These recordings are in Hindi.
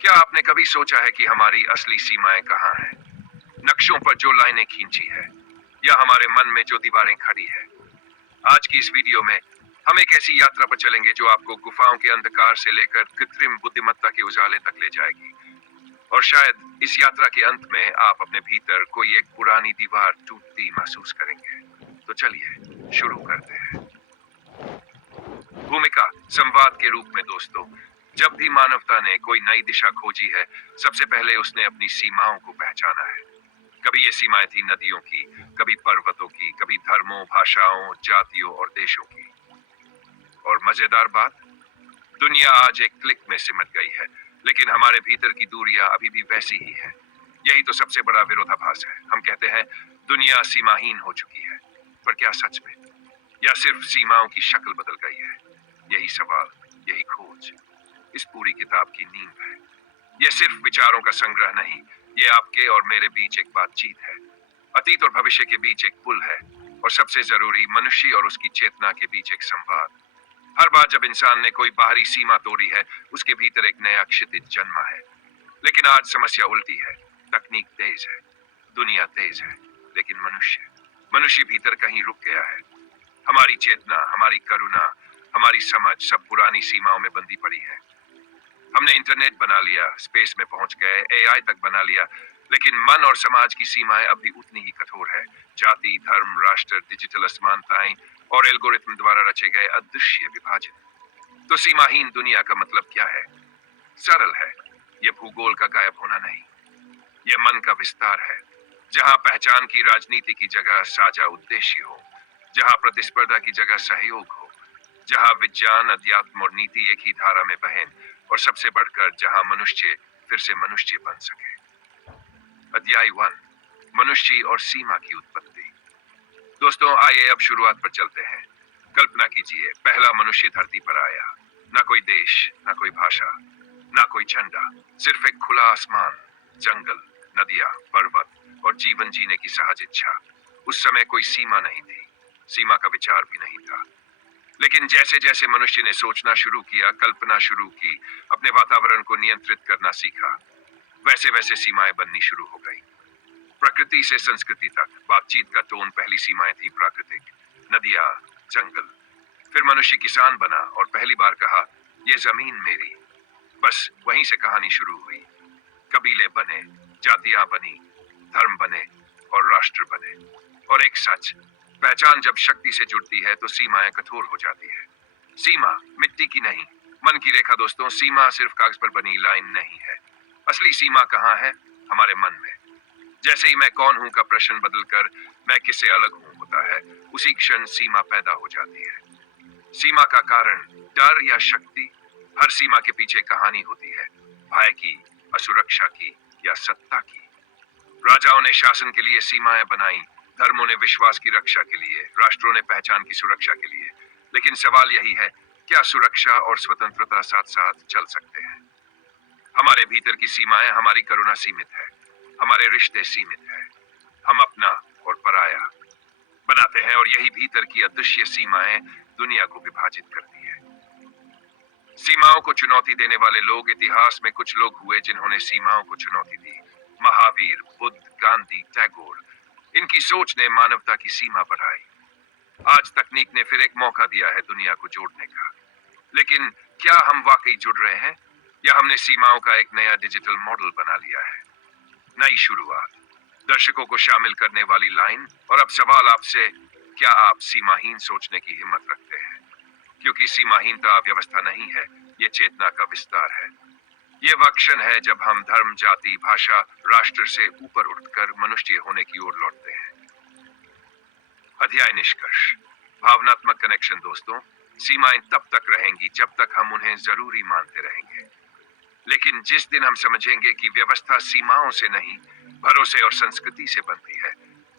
क्या आपने कभी सोचा है कि हमारी असली सीमाएं कहाँ हैं? नक्शों पर जो लाइनें खींची है या हमारे मन में जो दीवारें खड़ी है? आज की इस वीडियो में हम एक ऐसी यात्रा पर चलेंगे जो आपको गुफाओं के अंधकार से लेकर कृत्रिम बुद्धिमत्ता के उजाले तक ले जाएगी। और शायद इस यात्रा के अंत में आप अपने भीतर कोई एक पुरानी दीवार टूटती महसूस करेंगे। तो चलिए शुरू करते हैं। भूमिका संवाद के रूप में दोस्तों, जब भी मानवता ने कोई नई दिशा खोजी है, सबसे पहले उसने अपनी सीमाओं को पहचाना है। कभी ये सीमाएं थी नदियों की, कभी पर्वतों की, कभी धर्मों, भाषाओं, जातियों और देशों की। और मजेदार बात, दुनिया आज एक क्लिक में सिमट गई है, लेकिन हमारे भीतर की दूरियां अभी भी वैसी ही है। यही तो सबसे बड़ा विरोधाभास है। हम कहते हैं दुनिया सीमाहीन हो चुकी है, पर क्या सच में, या सिर्फ सीमाओं की शक्ल बदल गई है? यही सवाल, यही खोज इस पूरी किताब की नींव है। यह सिर्फ विचारों का संग्रह नहीं, ये आपके और मेरे बीच एक बातचीत है। अतीत और भविष्य के बीच एक पुल है, और सबसे जरूरी, मनुष्य और उसकी चेतना के बीच एक संवाद। हर बार जब इंसान ने कोई बाहरी सीमा तोड़ी है, उसके भीतर एक नया क्षितिज जन्मा है। लेकिन आज समस्या उल्टी है। तकनीक तेज है, दुनिया तेज है, लेकिन मनुष्य मनुष्य भीतर कहीं रुक गया है। हमारी चेतना, हमारी करुणा, हमारी समझ सब पुरानी सीमाओं में बंधी पड़ी है। हमने इंटरनेट बना लिया, स्पेस में पहुंच गए, एआई तक बना लिया, लेकिन मन और समाज की सीमाएं अब भी उतनी ही कठोर है। जाति, धर्म, राष्ट्र, डिजिटल असमानताएं और एल्गोरिथम द्वारा रचे गए अदृश्य विभाजन। तो सीमाहीन दुनिया का मतलब क्या है? सरल है, यह भूगोल का गायब होना नहीं, यह मन का विस्तार है। जहां पहचान की राजनीति की जगह साझा उद्देश्य हो, जहां प्रतिस्पर्धा की जगह सहयोग हो, जहां विज्ञान, अध्यात्म और नीति एक ही धारा में बहें, और सबसे बढ़कर जहां मनुष्य फिर से मनुष्य बन सके। अध्याय 1, मनुष्य और सीमा की उत्पत्ति। दोस्तों, आइए अब शुरुआत पर चलते हैं। कल्पना कीजिए, पहला मनुष्य धरती पर आया। ना कोई देश, ना कोई भाषा, ना कोई झंडा, सिर्फ एक खुला आसमान, जंगल, नदियां, पर्वत और जीवन जीने की सहज इच्छा। उस समय कोई सीमा नहीं थी, सीमा का विचार भी नहीं था। लेकिन जैसे जैसे मनुष्य ने सोचना शुरू किया, कल्पना शुरू की, अपने वातावरण को नियंत्रित करना सीखा, वैसे वैसे सीमाएं बननी शुरू हो गई। प्रकृति से संस्कृति तक बातचीत का टोन, पहली सीमाएं थी प्राकृतिक, नदियां, जंगल। फिर मनुष्य किसान बना और पहली बार कहा, यह जमीन मेरी। बस वहीं से कहानी शुरू हुई। कबीले बने, जातियां बनी, धर्म बने और राष्ट्र बने। और एक सच, पहचान जब शक्ति से जुड़ती है तो सीमाएं कठोर हो जाती है। सीमा मिट्टी की नहीं, मन की रेखा। दोस्तों, सीमा सिर्फ कागज पर बनी लाइन नहीं है। असली सीमा कहाँ है? हमारे मन में। जैसे ही मैं कौन हूं का प्रश्न बदलकर मैं किससे अलग हूं होता है, उसी क्षण सीमा पैदा हो जाती है। सीमा का कारण डर या शक्ति? हर सीमा के पीछे कहानी होती है, भय की, असुरक्षा की या सत्ता की। राजाओं ने शासन के लिए सीमाएं बनाई, धर्मों ने विश्वास की रक्षा के लिए, राष्ट्रों ने पहचान की सुरक्षा के लिए। लेकिन सवाल यही है, क्या सुरक्षा और स्वतंत्रता साथ साथ चल सकते हैं? हमारे भीतर की सीमाएं, हमारी करुणा सीमित है, हमारे रिश्ते सीमित है, हम अपना और पराया बनाते हैं, और यही भीतर की अदृश्य सीमाएं दुनिया को विभाजित करती है। सीमाओं को चुनौती देने वाले लोग, इतिहास में कुछ लोग हुए जिन्होंने सीमाओं को चुनौती दी। महावीर, बुद्ध, गांधी, टैगोर। इनकी सोच ने मानवता की सीमा बढ़ाई। आज तकनीक ने फिर एक मौका दिया है दुनिया को जोड़ने का। लेकिन क्या हम वाकई जुड़ रहे हैं, या हमने सीमाओं का एक नया डिजिटल मॉडल बना लिया है? नई शुरुआत, दर्शकों को शामिल करने वाली लाइन। और अब सवाल आपसे, क्या आप सीमाहीन सोचने की हिम्मत रखते हैं? क्योंकि सीमाहीनता अव्यवस्था नहीं है, ये चेतना का विस्तार है। ये वह क्षण है जब हम धर्म, जाति, भाषा, राष्ट्र से ऊपर उठकर मनुष्य होने की ओर लौटते हैं। अध्याय निष्कर्ष, भावनात्मक कनेक्शन। दोस्तों, सीमाएं तब तक रहेंगी जब तक हम उन्हें जरूरी मानते रहेंगे। लेकिन जिस दिन हम समझेंगे कि व्यवस्था सीमाओं से नहीं, भरोसे और संस्कृति से बनती है,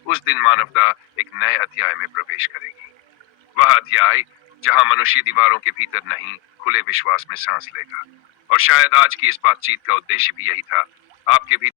उस दिन मानवता एक नए अध्याय में प्रवेश करेगी। वह अध्याय जहां मनुष्य दीवारों के भीतर नहीं, खुले विश्वास में सांस लेगा। और शायद आज की इस बातचीत का उद्देश्य भी यही था, आपके भी